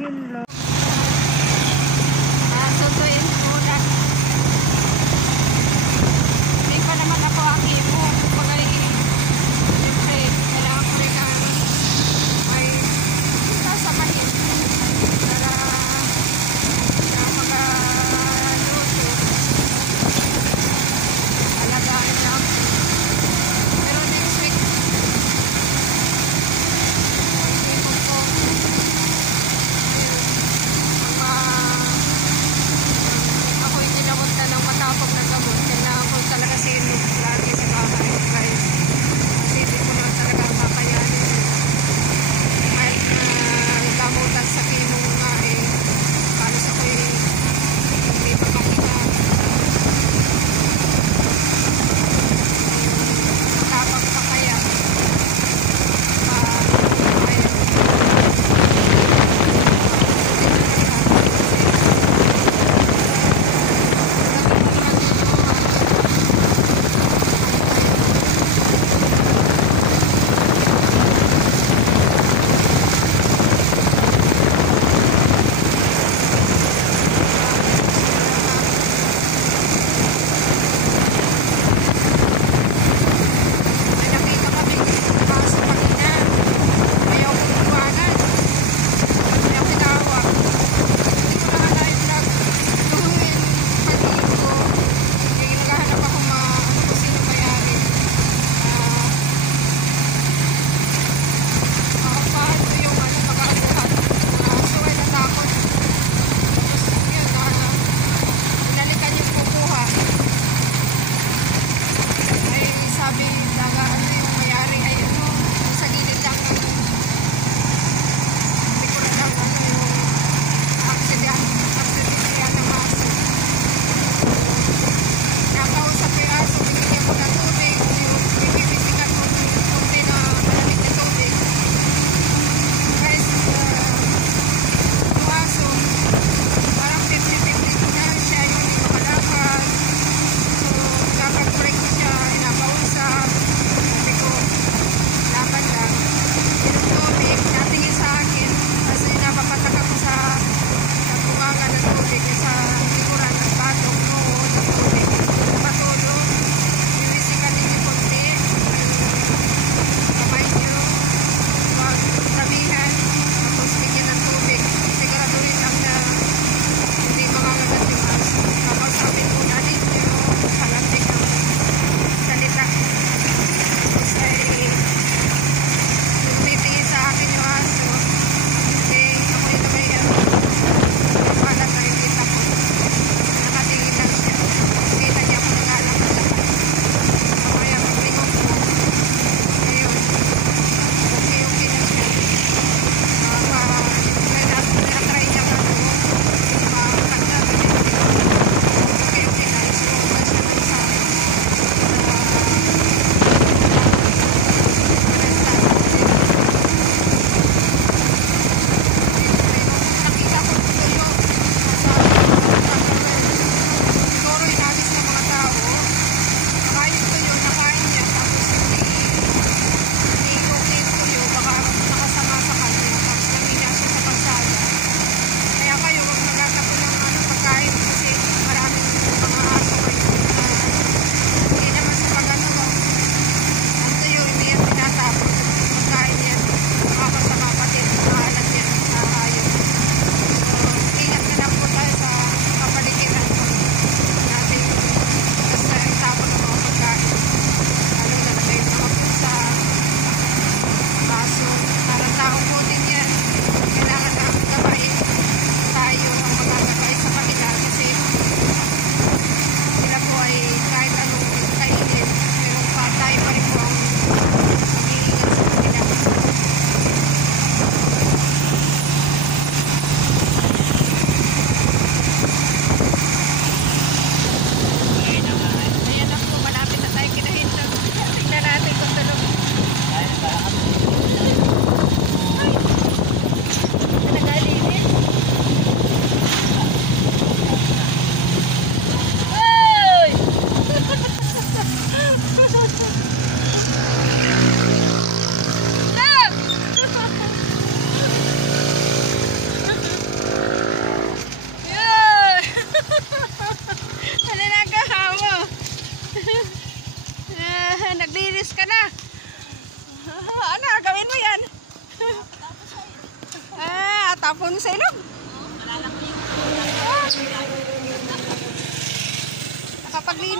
Hello. Sunduin ko na. Hindi pa naman ako ang imo. Pagay, siyempre, kailangan ko rin ang may sasamahin para magaluto. Alagaan lang. Pero next week, ipon ko.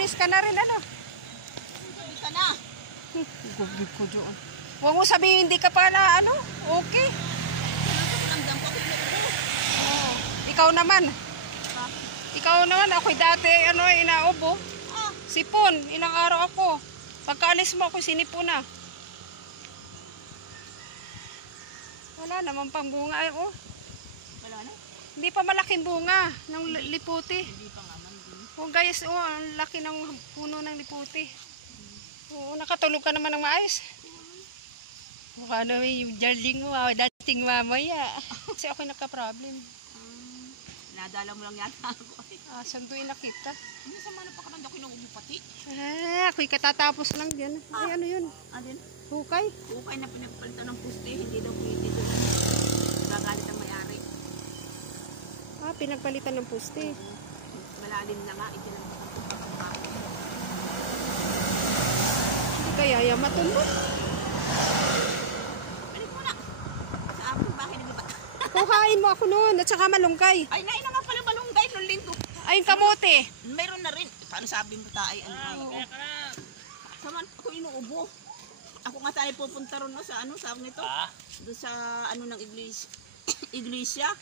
naglinis ka na rin, ano? Gabi ka na. Gabi ko doon. Huwag mo sabihin, hindi ka pala, ano? Okay. Ramdam ko ako inuubo. Oh. Ikaw naman. Ikaw naman, ako'y dati, ano, inaubo. Sipon, ilang araw ako. Pagkaalis mo ako, sinipon na. Wala naman pang bunga, ay, oh. Wala na? Hindi pa malaking bunga ng liputi. Hindi pa nga man din. Oh guys, oh, ang laki ng puno ng liputi. Oo, nakatulog ka naman ng maayos. Mukha na yung jarding mo, dating mamaya. Kasi ako'y nagka-problem. Nadala mo lang yata ako. Saan doon nakita? Ano sa mga napakaman ako inuubo pati? Ako'y katatapos lang dyan. Ay, ano yun? Adin? Hukay? Hukay na pinagpalitan ng puste, hindi daw pwede doon. Gagalit ang may-ari. Pinagpalitan ng puste. Malalim na nga, itinanong ko ang bahay. Hindi kaya yamaton mo? Balik mo na. Sa aming bahay na ba? Kuhain mo ako noon at saka malunggay. Ay, nain na nga pala balunggay nung linggo. Ay, kamote. Mayroon na rin. Paano sabi mo tayo? Ano? Saman ako inuubo. Ako nga tayo pupunta ron no, sa ano, sa nito. Doon sa ano ng iglesia.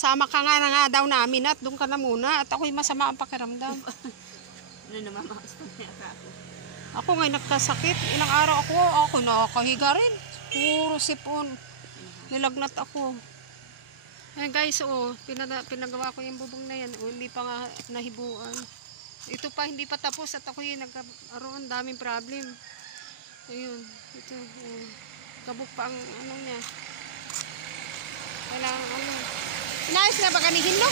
Sama ka nga daw namin at doon ka na muna at ako'y masama ang pakiramdam. Ano namamakas pa na yata ako. Ako ngayon nagkasakit. Ilang araw ako nakakahiga rin. Puro sipon. Nilagnat ako. Ayan guys, pinagawa ko yung bubong na yan. Hindi pa nga nahibuan. Ito pa, hindi pa tapos at ako yung nagkaroon. Daming problem. Ayun, ito. Kabuk pa ang ano niya. Kailangan ano. Inayos na ba kanihin no?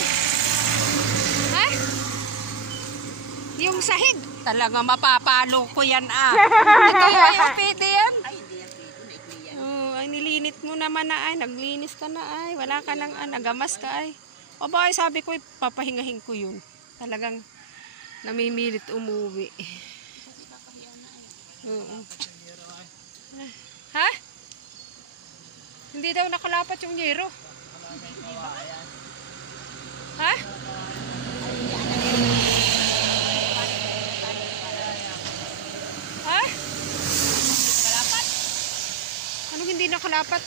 Ha? Yung sahig. Talaga mapapalo ko yan Ito yung pwede yan. Ay, hindi yan pwede. Naikli yan. Ay, nilinit mo naman na ay. Naglinis ka na ay. Wala ka lang nagamas ka ay. O ba ay sabi ko, papahingahin ko yun. Talagang namimilit umuwi. Kasi papahiyan na ay. Oo. Ha? Hindi daw nakalapat yung yero. Ha? Ha? Anong hindi nakalapat?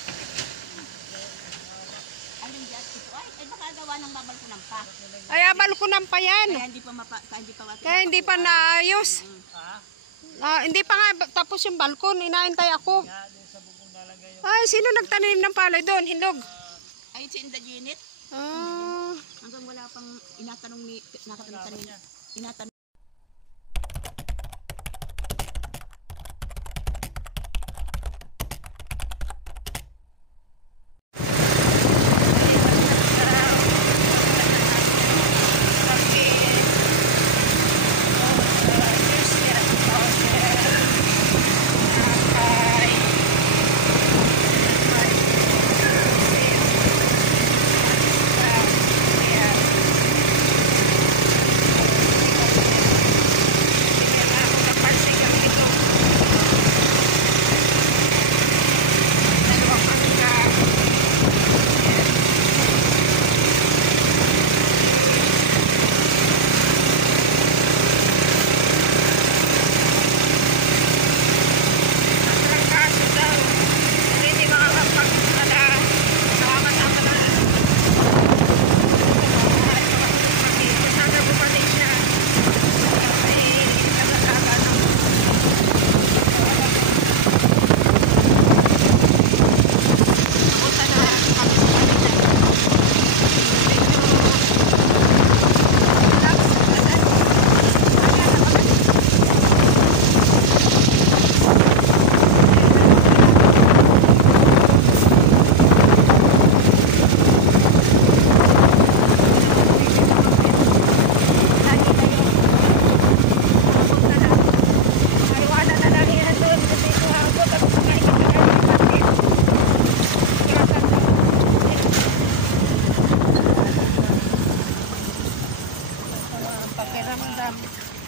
Alin dyan? Ito ay baka gawa ng babalkunan pa. Ay, abalkunan pa yan. Kaya hindi pa naayos. Hindi pa nga tapos yung balkon. Inaantay ako. Ay, sino nagtanim ng palay doon? Hindog? Ay, si Inda Janet. Hanggang wala pang inatanong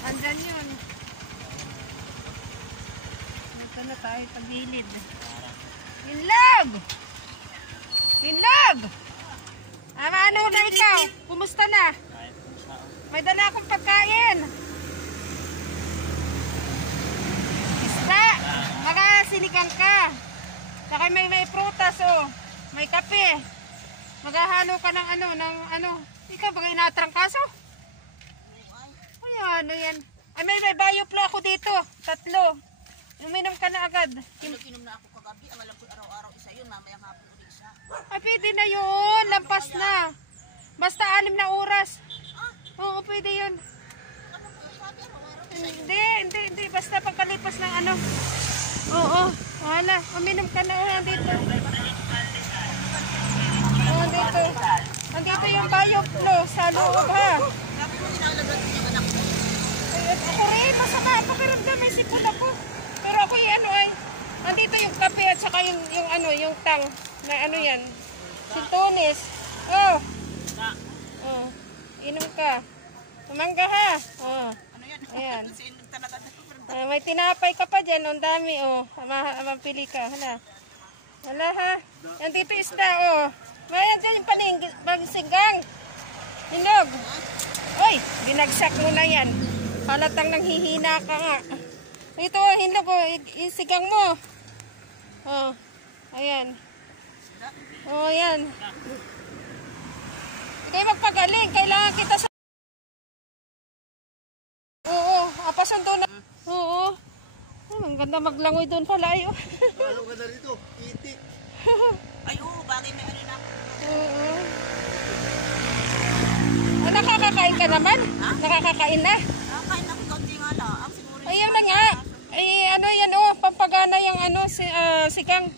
Andyan yun. Ito na tayo pag-gilid. Hinlog! Hinlog! Ano na ikaw? Kumusta na? May dala akong pagkain. Saka may prutas, oh. May kape. Maghahalo ka ng ano. Ikaw ba inatrangkaso? Ay, ano yan? Ay, may bioflow ako dito. 3. Uminom ka na agad. Inom na ako kagabi. Ang alam ko araw-araw isa yun. Mamaya hapon ulit isa. Ay, pwede na yun. Lampas na. Basta 6 na oras. Oo, pwede yun. Hindi. Basta pagkalipas ng ano. Oo. Wala. Uminom ka na. Andito. Andito yung bioflow sa loob, ha. Sabi mo inalagat yung anak ko. Ako rin, masama ako, pero may sipon ako. Pero ako yung andito yung kape at saka yung tang, na ano yan, sintonis. Oh, inom ka. Tumangga ha. Oh, Ano yan? ayan. Talaga. May tinapay ka pa dyan, ang dami, oh. Mapili ka, hala. Hala ha. Andito isda, oh. May dyan yung pangsinggang. Hinog. Uy, binagsak mo na yan. Halatang nanghihina ka nga. Ito, hinog, oh, isigang mo. Oh, ayan. Oh, ayan. Ikaw magpagaling. Kailangan kita sa... Oo, apasundo na. Oo. Ang ganda maglangoy doon pala, ayo. Ano ganda rito? Itik. Ay, oo, bagay may ano na. Oo. Nakakakain ka naman? Ha? Nakakakain na? Kain ako kaunti nga lang. Siguro yung... Ayun na nga. Ay, yan oh, pampagana yung sigang.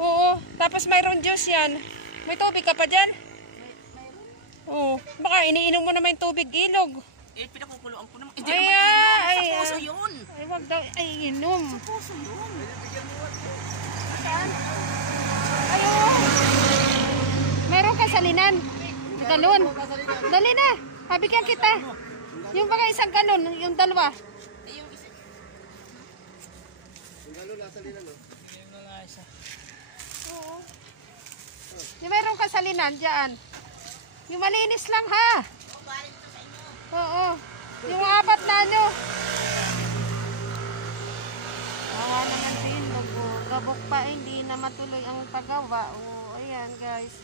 Oo, tapos mayroon juice yan. May tubig ka pa dyan? Oo, baka iniinom mo naman yung tubig ilog. Pinakukuluan ko naman. Hindi Ay, naman inom. Sa puso yun. Ay, wag daw, ay, inom. Sa puso yun. Saan? Ayun. Meron ka salinan. Galon. Dali na. Pabigyan kita. Yung baka isang galon, yung 2. Ay, yung isa. Yung galo nasa linan, no? Oo. Yung meron ka salinan dyan. Yung malinis lang ha. Oo. Yung 4 na ano. Awa naman din. Gabok pa hindi na matuloy ang paggawa. Oo, ayan guys.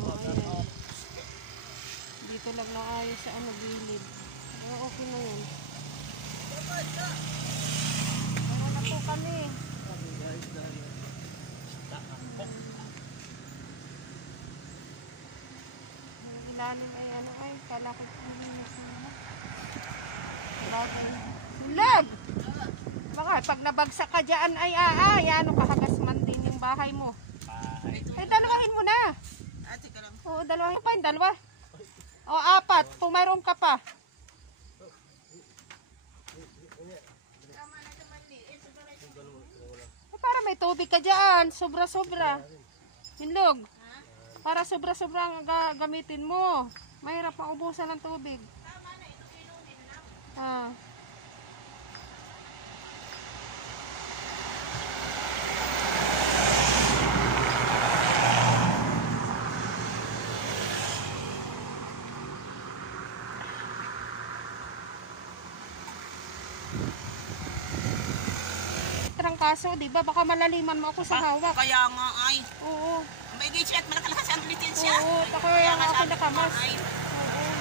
Oo, dito lang naayos sa gilid. Okay na yun. Ano na po kami. Ang ilalim ay kala ko puminis na. Bagay. Lag! Baka pag nabagsak ka dyan ay ano kahagas man din yung bahay mo. Ay, dalawahin mo na. Ate ka lang. Oo, dalawahin pa yung 2. O 4, kung mayroon ka pa. Para may tubig ka dyan, sobra-sobra. Hinlog. Para sobra-sobra ang gamitin mo. Mahirap maubusan ng tubig. Trangkaso, di ba? Baka malaliman mo ako sa hawak. Kaya nga ay. Oo. May gate at malakalas ang ulitin siya. Oo, kaya nga ako nakamas. Oo.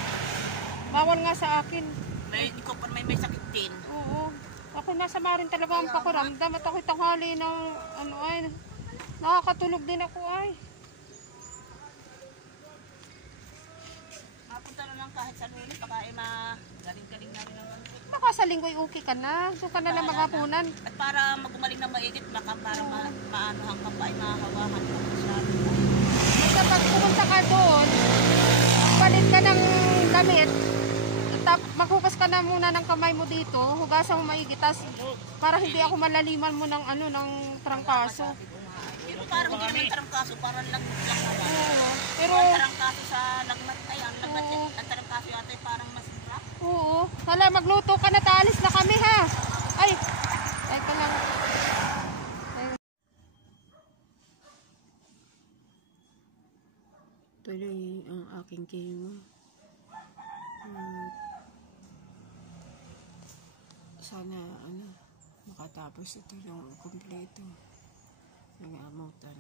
Bawal nga sa akin. Ikaw pa may sakit din. Oo. Ako masama rin talaga ang pakuramdam at ako'y tanghali ng nakakatulog din ako ay. Mapunta na lang kahit sa lunes, baka magaling-galing na rin naman. Baka sa linggo'y okay ka na. Doon ka na lang maghapunan. At para magumaling na maigit, baka para maanohan ka pa ay mahawahan ka pa siya. Basta pag pumunta ka doon, palit ka ng damit, maghugas ka na muna ng kamay mo dito, hugasan mo maigi, para hindi ako malaliman mo ng ng trangkaso. Pero parang hindi naman trangkaso, parang lagnat lang naman. Oo. Pero Ang trangkaso sa lagnat na yan, ang trangkaso yata ay parang mas rough. oo. Hala, magluto ka na, taalis na kami ha. Ay ka lang. Tuloy ang aking kimo. Sana makatapos ito yung kumpleto. Nag-aamutan.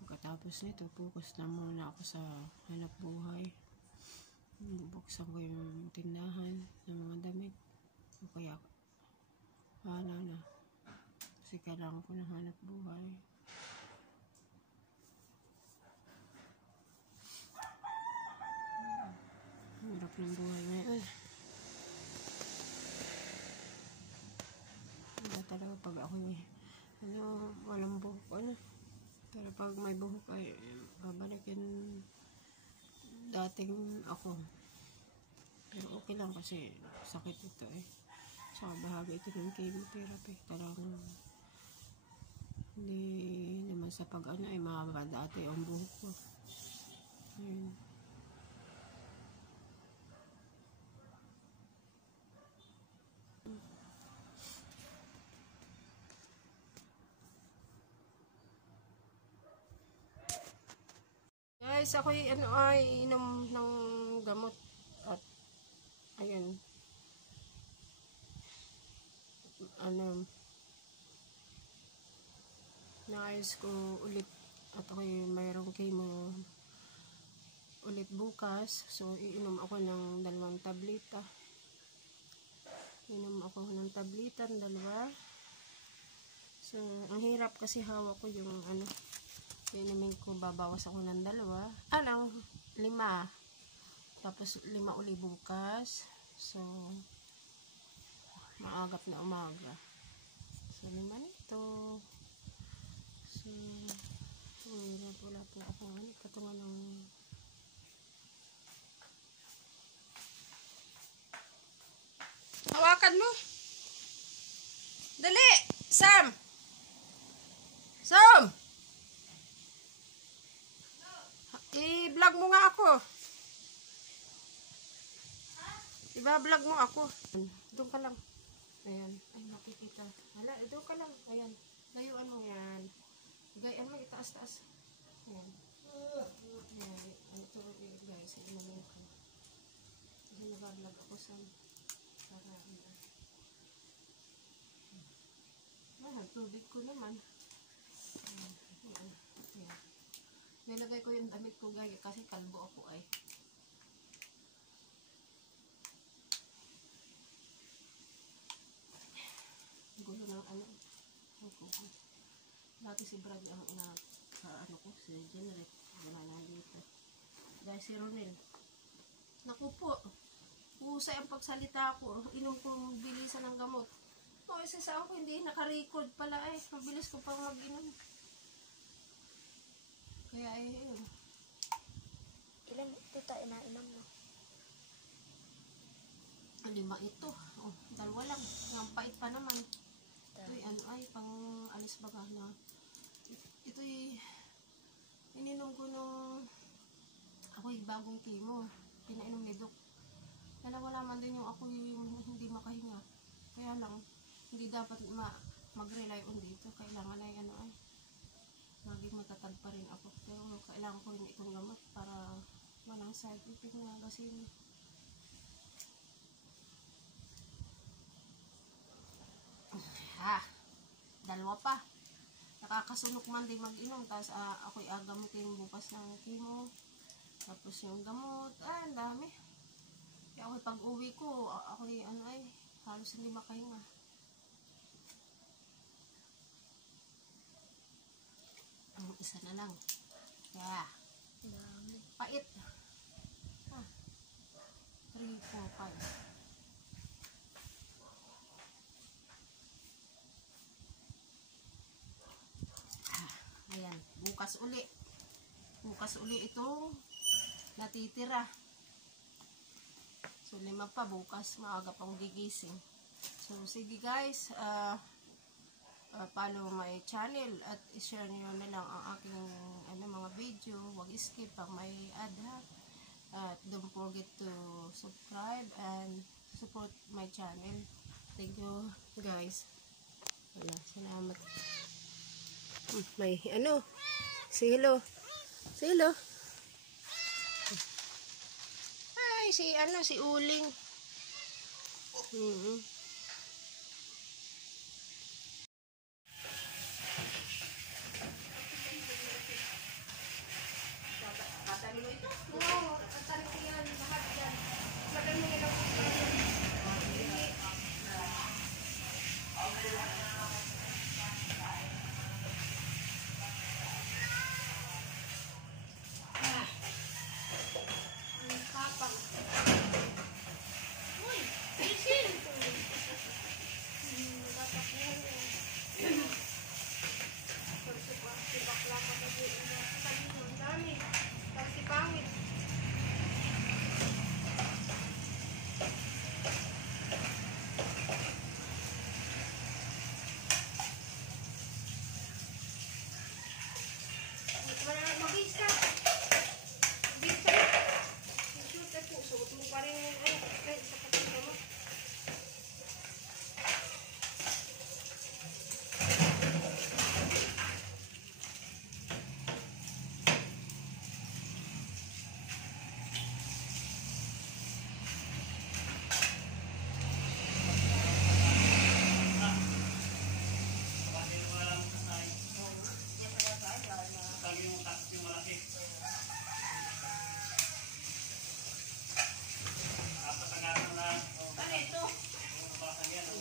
Pagkatapos nito, focus na muna ako sa hanap buhay. Bubuksan ko yung tindahan ng mga damit. O kaya, wala na. Kasi kailangan ko ng hanap buhay. Hirap ng buhay ngayon. Wala talaga pag ako walang buhok, Pero pag may buhok ay babalikin dating ako. Pero okay lang kasi sakit ito Saka bahagi ito ng chemotherapy. Talagang hindi naman sa pag ay mahaba dati ang buhok ko. Ayun. Guys, ako ay inom ng gamot at ayun. Naayos ko ulit at ako mayroong chemo ulit bukas. So, iinom ako ng 2 tableta. Inom ako ng tablitan, 2. So, ang hirap kasi hawak ko yung inumin ko, babawas ako ng 2. 5. Tapos 5 uli bukas. So, maagap na umaga. So, 5 nito. So, wala po ako katungan ng hawakan mo. Dali! Sam! Sam! I-vlog mo nga ako. I-vlog mo ako. Doon ka lang. Ayan. Ay, makikita. Hala, doon ka lang. Ayan. Layuan mo yan. Gayaan mo, itaas-taas. Ayan. Ayan. Ito, guys. Inumin ko. Kasi nag-vlog ako sa para tubig ko naman. Ayan. Ayan. Nilagay ko yung damit ko, guys, kasi kalbo ako ay. Gulo ng dati si Brad ang ko, si Generate. Wala na dito. Dahil si Ronel. Naku po. Usay ang pagsalita ko. Inom kong bilisan ng gamot. O, isa sa ako, hindi naka-record pala ay. Mabilis ko pang mag-inom. Kaya ay, ayun. Ilan ito tayo na inom mo? 5 ito. Oh, 2 lang. Ang pait pa naman. Ito'y pang alis baga na. Ito'y ininom ko nung ako'y bagong chemo. Pinainom ni Doc. Wala man din yung ako yung hindi makahinga. Kaya lang, hindi dapat mag-rely on dito. Kailangan ay maging matatag pa rin ako. Pero kailangan ko rin itong gamot para walang side effect na kasi 2 pa. Nakakasunok man din mag-inom. Tapos ako'y agamutin bukas ng chemo. Tapos yung gamot. Ang dami. Kaya ako'y pag-uwi ko, ako'y halos hindi makahinga. Ang isa na lang. Kaya, Dami. pait. 3, 4, 5. Ayan, bukas uli. Bukas uli itong natitira. So, 5 pa bukas. Maaga pang gigising. So, sige guys. Follow my channel at i-share niyo na lang ang aking mga video. Huwag skip pang may ad ha. At don't forget to subscribe and support my channel. Thank you guys. Wala, salamat. May say hello. Say hello. Ay, si Uling. Oo, at tarik yan, lahat yan. Lagyan mo yan ang kapang. Uy, isin! Si bakla ka na din. Ang dami. Si pangit. Mag-is ka. Mag-is ka. Shoot ay po. Suot mo pa rin. Ay, sa katinda mo.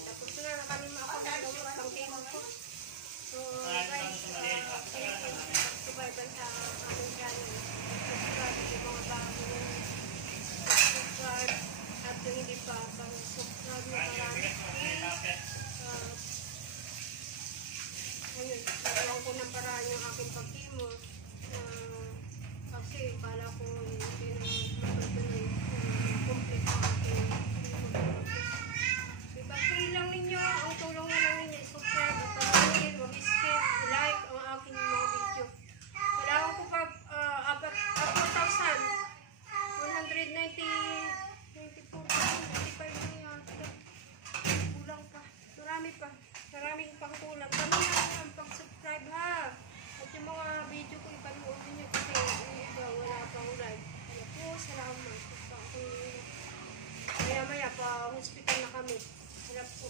Tapos na, nakalima ako ng gamot ng kemo ko. So, guys, subscribe sa aming channel. Subscribe sa mga bago. Subscribe at yung hindi pa, subscribe na marami. Ayun, nagawa ko ng paraan yung aking pag-kemo. Kasi pala ko hindi na matutuloy complete ang aking diba, free lang ninyo, ang tulong na lang ninyo, subscribe, pag-share, mag-skip, like ang aking mga video. Kailangan ko pa, about 1,194, 95 na yata. Kulang pa. Marami pa. Maraming pang kulang. Kami na ang pag-subscribe ha. At yung mga video ko ipanood ninyo kasi yung iba wala pang like. Kaya po, salamat. Maya-maya pa, hospital na kami. Hirap po.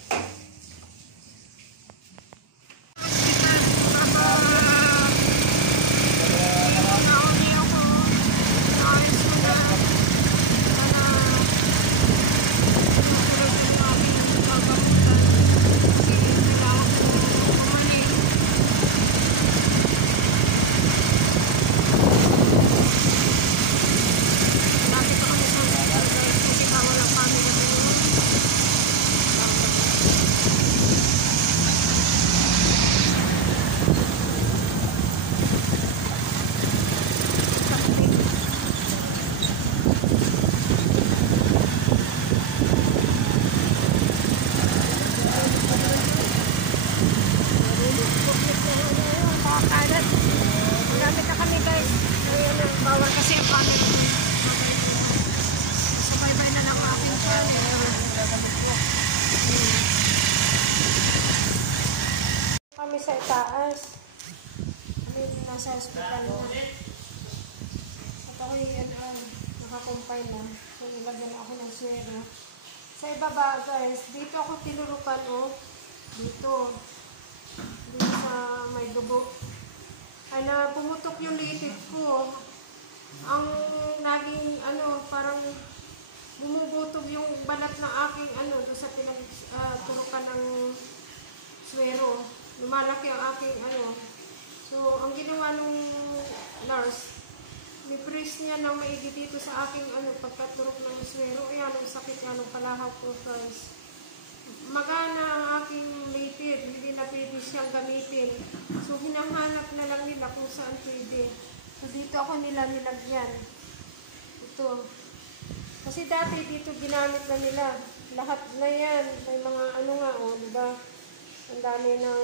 Bawal kasi ang camera. Sabay-bay na lang aking channel. Kami sa itaas. Kami nasa hospital na. At ako yung nakakumpay na. So, nilagyan ako ng swero. Sa ibaba, guys, dito ako tinurukan, oh. Dito. Dito sa may dugo. Ay na pumutok yung litid ko. Ang naging parang bumubutog yung balat ng aking doon sa pinagturukan ng swero. Lumalaki ang aking So, ang ginawa nung nurse, ni-press niya ng maigi dito sa aking pagkaturok ng swero. Ayan, ang sakit yan, ang palahaw ko, guys. Magana ang aking litid, hindi na pwede siyang gamitin. So, hinahanap na lang nila kung saan pwede. So, dito ako nilagyan. Ito. Kasi dati dito ginamit na nila. Lahat na yan. May mga diba? Ang dami ng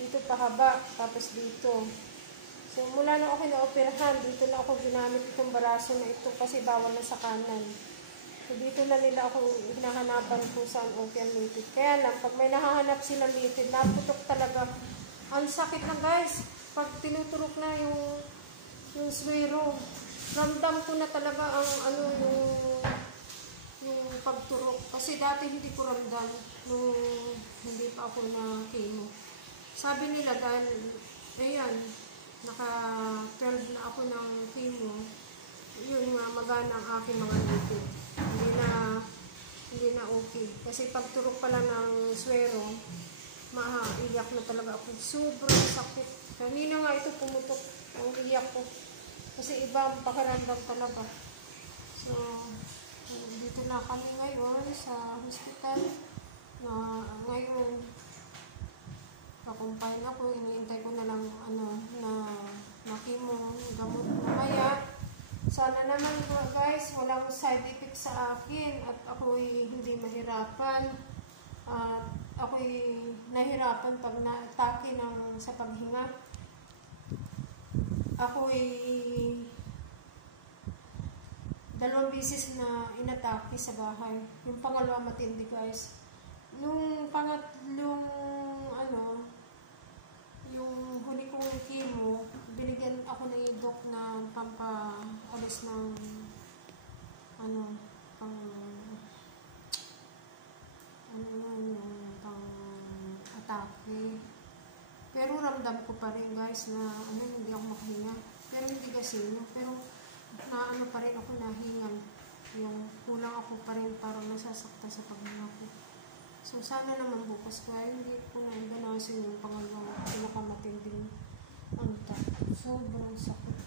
dito pahaba, tapos dito. So, mula na ako na-operahan, dito na ako ginamit itong baraso na ito kasi bawal na sa kanan. So, dito na nila ako hinahanapan kung saan okay ang litid. Kaya lang, pag may nahahanap silang litid, naputok talaga. Ang sakit na, guys. Pag tinuturok na yung swero, ramdam ko na talaga ang yung pagturok. Kasi dati hindi ko ramdam nung hindi pa ako na chemo. Sabi nila dahil, ayan, naka-12 na ako ng chemo, gumagana ang aking mga ngipin. Hindi na okay. Kasi pag turok pa lang ng swero, maiyak na talaga ako. Sobrang sakit. Kanina nga ito pumutok ang iyak ko. Kasi iba ang pakiramdam talaga. So, dito na kami ngayon sa hospital. Na ngayon, pakumpay ako. Iniintay ko na lang na chemo, gamot mamaya. Sana naman guys, walang side effect sa akin at ako'y hindi mahirapan. At ako'y nahirapan pag na-atake sa paghinga. Ako'y 2 beses na inatake sa bahay. Yung pangalawa matindi guys. Nung pangatlong yung huli kong chemo, binigyan ako ng doc na pampaalis ng pang-atake. Pero ramdam ko pa rin guys na hindi ako makahinga. Pero hindi kasi pero pa rin ako nahingan. Yung kulang ako pa rin, parang nasasakta sa paghinga ko. So, sana naman bukas kaya hindi ko na ganasin yung pangalawang pinakamatinding sobrang sakit.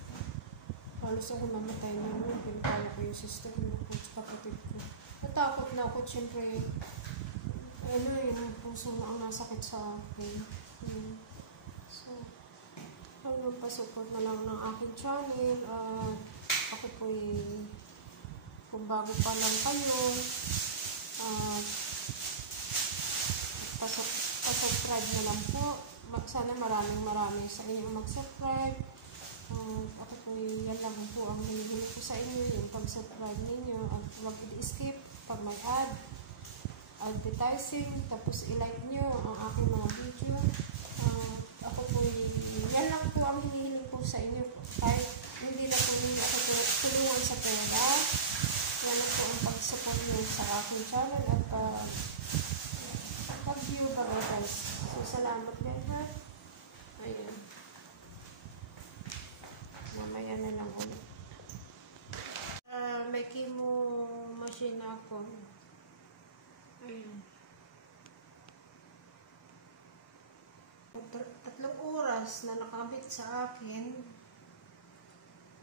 Halos ako mamatay na yun. Pinatala ko yung sister ko at kapatid ko. Natakot na ako, syempre, yung puso na ang nasakit sa akin. So, hanggang pa-support na lang ng aking channel. Ako po'y, kung bago pa lang kayo, pa-subscribe na lang po. Sana maraming sa inyo mag-subscribe. Ako po yan lang po ang hinihingi ko sa inyo, yung pag-subscribe ninyo at huwag i-skip pag may advertising, tapos i-like nyo ang aking mga video. Ako po yan lang po ang hinihingi ko sa inyo, kahit hindi na po ninyo ako tulungan sa pera. Yan lang po ang pag-support nyo sa aking channel at pag-view ba guys. So, salamat guys ha. Ayan. Mamaya na lang ulit. May chemo machine ako. Ayan. 3 oras na nakabit sa akin.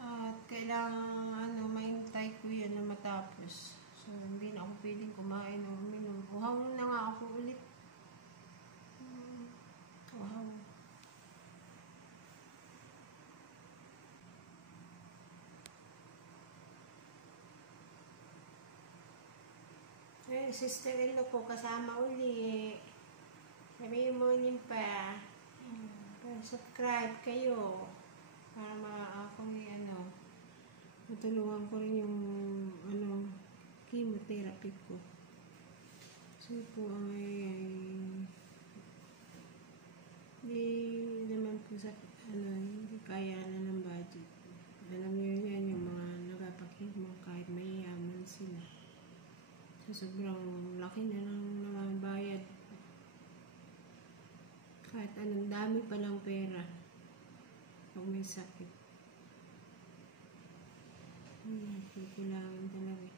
At kailangan mahintay ko yan na matapos. So, hindi na ako pwedeng kumain o uminom. Uhaw na nga ako ulit. Wow. Sister-in-law ko kasama uli. Sabi mo niyo pa. Subscribe kayo. Para ako matulungan ko rin yung chemotherapy ko. So po hindi naman po sa hindi kaya na ng budget. Alam niyo yan yung mga nagpapakimo kahit mayayaman sila. So sobrang laki na lang nabayad. Kahit anong dami pa lang pera pag may sakit. Kailangan talaga.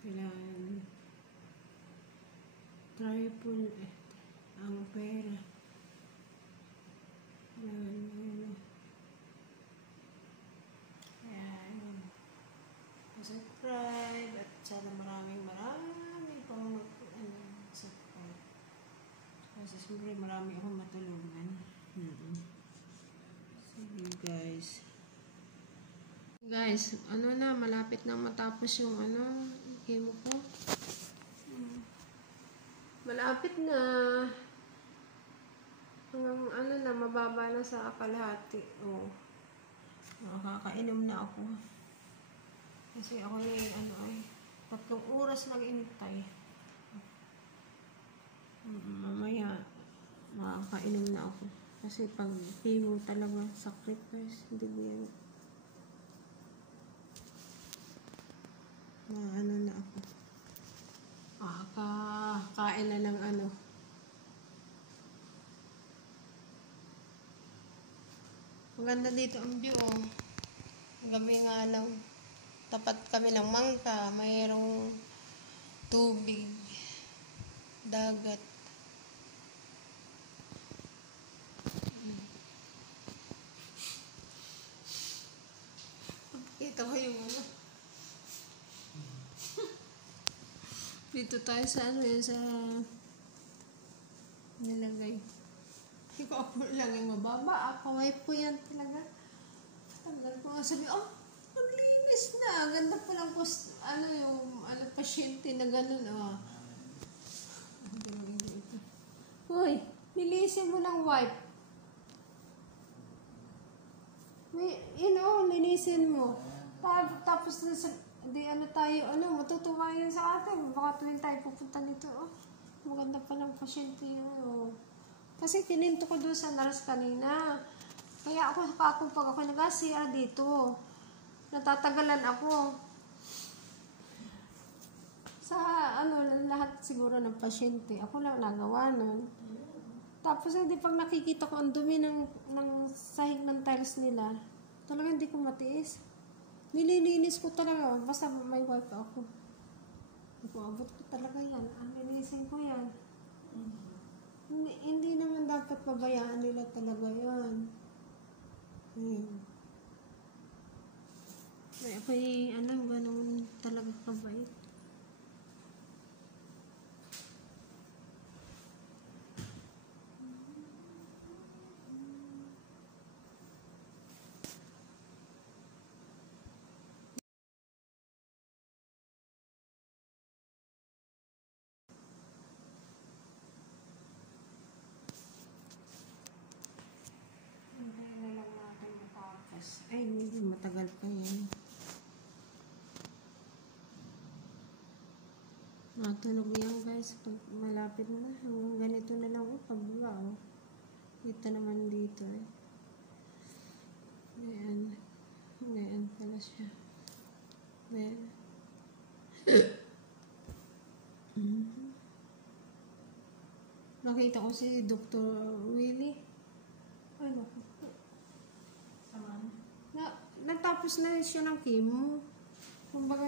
Kailangan triple ang pera. Ayan. Subscribe at sana maraming pang subscribe. Kasi siyempre marami akong matulungan. Sige guys. Guys, malapit na matapos yung chemo ko. Malapit na. Hanggang mababa na sa kalahati. Nakakainom na ako. Kasi ako 3 oras nag-intay. Mamaya, makakainom na ako. Kasi pag chemo talaga, sacrifice, hindi yan. Na ako. Kain na ng Maganda dito ang view, Gabi nga lang. Tapos lumipat kami ng Mangka, mayroong tubig, dagat. Kita ko yung ano. Dito tayo sa ano yun, sa nilagay. Hindi ko ako lang yung mababa. Ako, wife ko yan talaga. Tagal ko nga sabi, oh, maglinis na. Ganda pa lang ano yung, pasyente na ganun, oh. Uy, nilisin mo ng wipe. May, linisin mo. Tapos na sa, matutuwa yun sa atin. Baka tuwing tayo pupunta nito, oh. Maganda pa lang pasyente yun, oh. Kasi tininto ko doon sa nurse kanina. Kaya pag ako nag-CR dito, natatagalan ako. Sa lahat siguro ng pasyente, ako lang nagawa nun. Tapos hindi pag nakikita ko ang dumi ng sahig ng tiles nila, talaga hindi ko matiis. Nililinis ko talaga, basta may wipe ako. Abot ko talaga yan. Linisin ko yan. Hindi naman dapat pabayaan nila talaga yan. Ako'y ganun talaga kabait. Ay, hindi matagal pa yan. Matunog yan guys. Pag malapit na. Hanggang ganito na lang. Pababa oh. Dito naman dito eh. Ayan. Ayan pala siya. Ayan. Nakita ko si Dr. Willie. Ay, naku. Natapos na siya ng chemo. Kumbaga,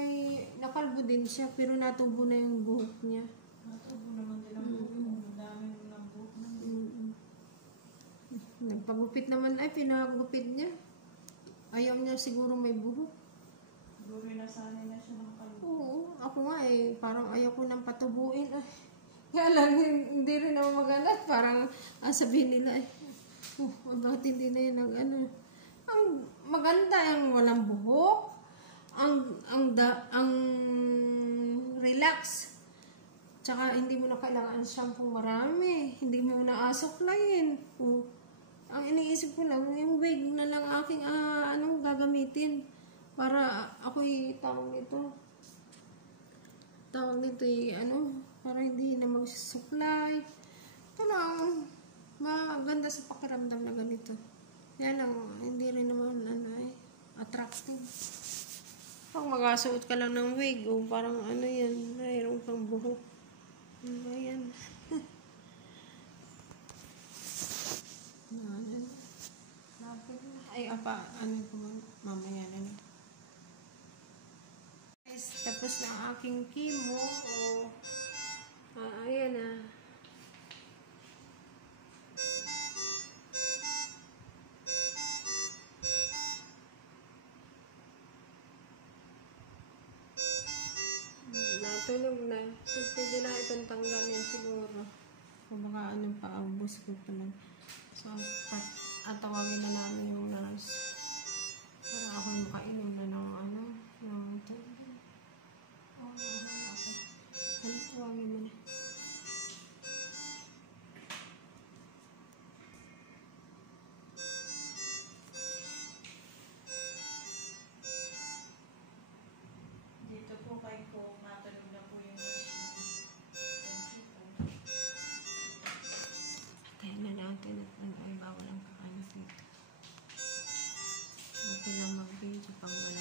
nakalbo din siya, pero natubo na yung buhok niya. Natubo naman din ang buhok. Madami ng buhok. Nagpagupit naman, pinagupit niya. Ayaw niya siguro may buhok. Siguro nasanay na siya ng kalbo. Oo, ako nga parang ayaw ko nang patubuin. Kaya lang, hindi rin ako magalat. Parang sabihin nila, bakit hindi na yun ang maganda ang walang buhok, ang relax. Tsaka hindi mo na kailangan shampoo marami, hindi mo na asuklayin. Ang iniisip ko lang, yung wig na lang aking gagamitin para ako'y tawag nito para hindi na magsusuklay. Ito lang, maganda sa pakiramdam na ganito. Yan lang, hindi rin naman attractive. Pag magasuot ka lang ng wig, parang yan, mayroon kang buhok. Ayan. Ay, mamaya na. Guys, tapos na ang aking chemo. Ayan na. Natulog na. So, pwede na itong tanggalin siguro. Kung baka paubos ko pa lang. So, atawagin na namin yung nurse. Para ako makainom na ng tubig. Tawagin mo na. Dito po kay ko, matulog na po yung machine. Thank you po. Tayo na natin at bawal ang kakain dito. Okay lang mag-video pang wala.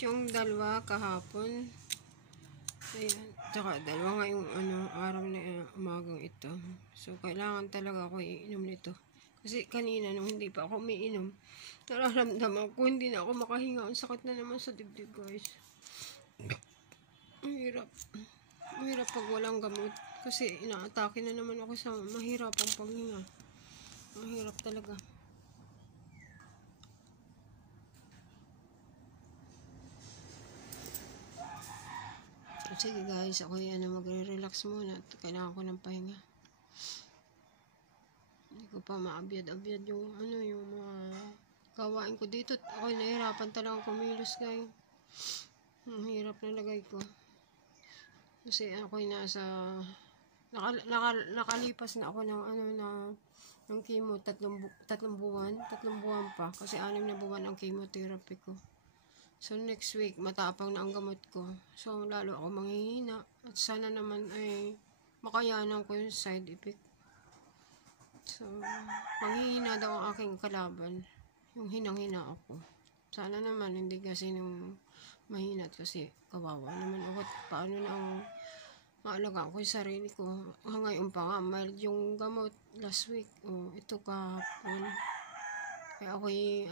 Yung dalawa kahapon. Ayan. Tsaka dalawa ngayong araw na umagang ito. So, kailangan talaga ako iinom nito. Kasi kanina nung hindi pa ako umiinom, nararamdaman ko hindi na ako makahinga. Ang sakit na naman sa dibdib, guys. Ang hirap. Ang hirap pag walang gamot. Kasi inaatake na naman ako sa mahirapang paghinga. Ang hirap talaga. Sige guys, ako magre-relax muna at kailangan ko ng pahinga. Hindi ko pa maabyad-abyad yung yung mga gawain ko dito. Ako nahihirapan talagang kumilos guys. Ang hirap na lagay ko. Kasi ako nasa nakalipas na ako ng ng chemo, tatlong buwan pa kasi 6 na buwan ang chemotherapy ko. So, next week, matapang na ang gamot ko. So, lalo ako manghihina. At sana naman ay makayanan ko yung side effect. So, manghihina daw ang aking kalaban. Yung hinang-hina ako. Sana naman, hindi kasi nung mahinat kasi kawawa naman ako. Paano na ang maalagaan ko yung sarili ko. Ngayon pa nga, mild yung gamot last week. Ito kahapon. Kaya ako'y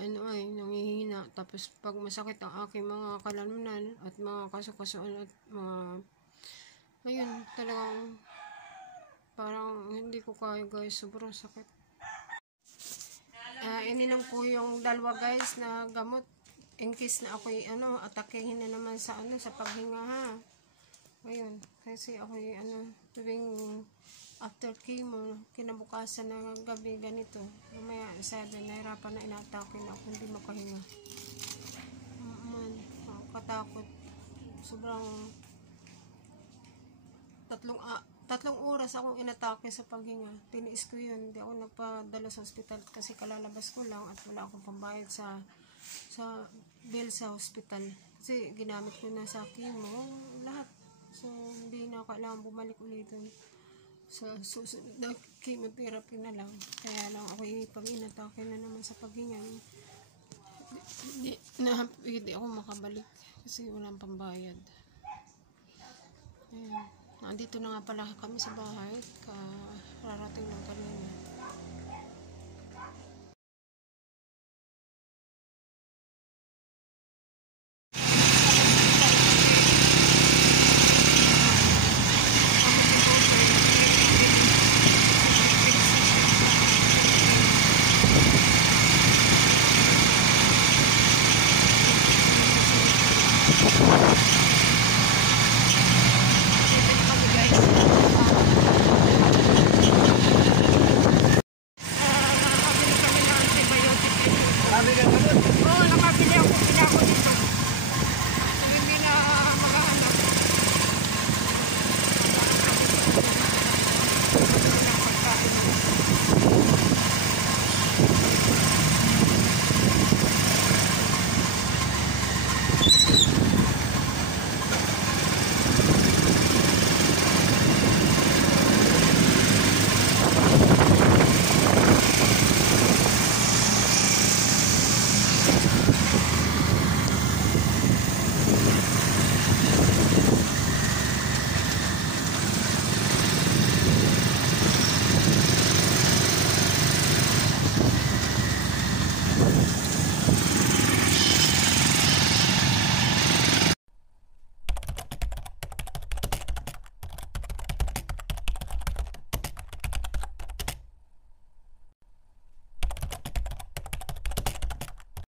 nangihina. Tapos pag masakit ang aking mga kalanunan at mga kasukasuan at mga ayun, talagang parang hindi ko kaya guys, sobrang sakit. Ininom ko yung dalawa guys na gamot in case na ako'y atakehin na naman sa sa paghinga ha. Ayun, kasi ako'y tuwing after chemo, kinabukasan na gabi ganito. Mamaya 7, nahirapan na inatake na ako, hindi makahinga. Katakot. Sobrang tatlong oras akong inatake sa paghinga. Tiniis ko yun. Hindi ako nagpadala sa hospital kasi kalalabas ko lang at wala akong pambayad sa bill sa hospital. Kasi ginamit ko na sa chemo lahat. So, hindi na kailangan bumalik ulit sa susunod na chemotherapy na lang. Kaya lang ako pag inatake na naman sa paghinga, hindi ako makabalik kasi walang pambayad. Ayan. Nandito na nga pala kami sa bahay.